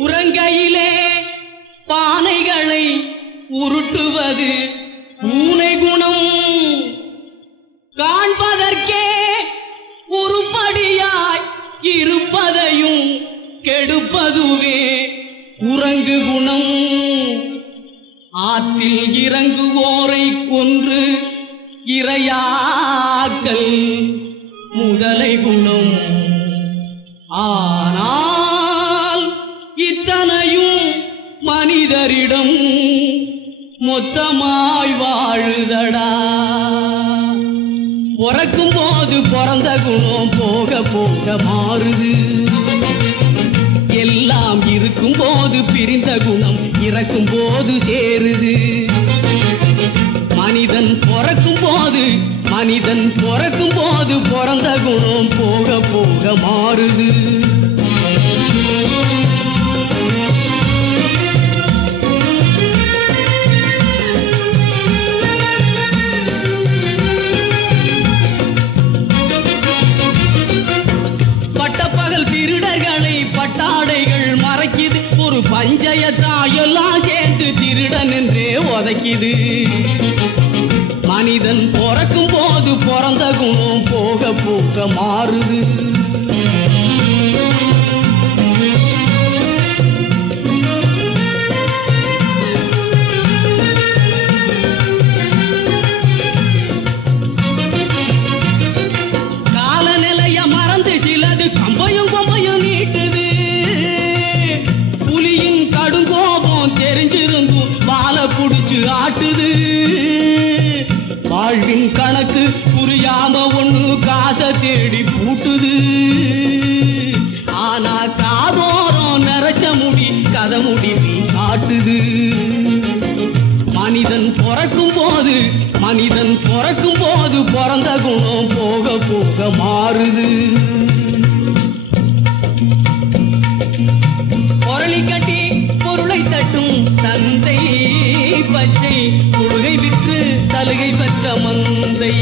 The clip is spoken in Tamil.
உறங்கையிலே பானைகளை உருட்டுவது பூனை குணம். காண்பதற்கே உருப்படியாய் இருப்பதையும் கெடுப்பதுவே உறங்கு குணம். ஆற்றில் இறங்குவோரை கொன்று இரையாக்கல் முதலை குணம். ஆனால் மனிதரிடம் மொத்தமாய் வாழுதடா. பிறக்கும் போது பிறந்த குணம் போக போக மாறுது. எல்லாம் இருக்கும் போது பிரிந்த குணம் இறக்கும் போது சேருது. மனிதன் பிறக்கும் போது மனிதன் பிறக்கும் போது பிறந்த குணம் போக போக மாறுது. பஞ்சயத்தா தாயெல்லாம் சேர்ந்து திருடன் என்றே உதைக்குது. மனிதன் பிறக்கும் போது பிறந்த குணம் போக போக மாறுது. தெரிஞ்சிருந்தும் வாழ புடிச்சு ஆட்டுது. வாழ்வின் கணக்கு புரியாம ஒண்ணு காசை தேடி பூட்டுது. ஆனா காதோரம் நிறைச்ச முடி கதை முடி காட்டுது. மனிதன் பிறக்கும் போது மனிதன் பிறக்கும் போது பிறந்த குணம் போக போக மாறுது. தந்தை பச்சை கொள்கை விற்று சலுகை பெற்ற மந்தை.